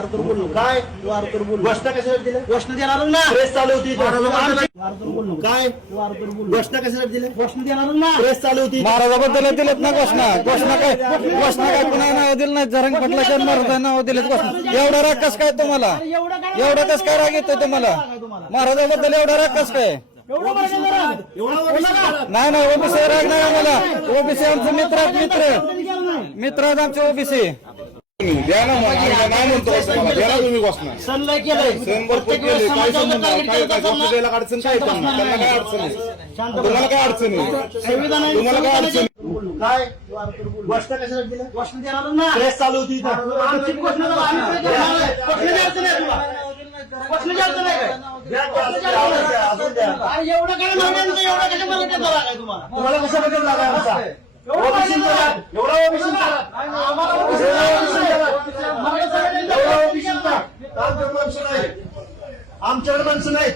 काय घोषणा कशासाठी दिल्या? घोषणा देणार ना, प्रेस चालू होती. काय घोषणा कशासाठी दिल्या? घोषणा देणार ना, प्रेस चालू होती. महाराजाबद्दल दिलेत ना घोषणा. घोषणा काय कुणा नाव दिलं नाही. जरंग पाटलाच्या महाराजांना नाव दिलेत घोषणा. एवढा राग कस काय तुम्हाला? एवढा कस काय राग येतोय तुम्हाला महाराजाबद्दल? एवढा राग कस काय? नाही नाही, ओबीसी राग नाही आम्हाला. ओबीसी आमचे मित्र आहेत आमचे ओबीसी. द्या ना, नाही म्हणतो द्या ना तुम्ही घोषणा. सनलाय केलंय प्रत्येक वेळेस काय संबंध आहे? काय द्यायला अडचण काय? त्यांना काय अडचण आहे? तुम्हाला काय अडचण आहे? संविधान तुम्हाला काय अडचण? काय घोषणा कशासाठी दिल्या? घोषणा देणार ना, प्रेस चालू होती. आमची घोषणा एवढं काय मागण्यांचं, एवढं कशा मागण्याचा राग आहे तुम्हाला? तुम्हाला कशाबद्दल राग आहे आमचा? आमच्याकडे माणसं नाहीत.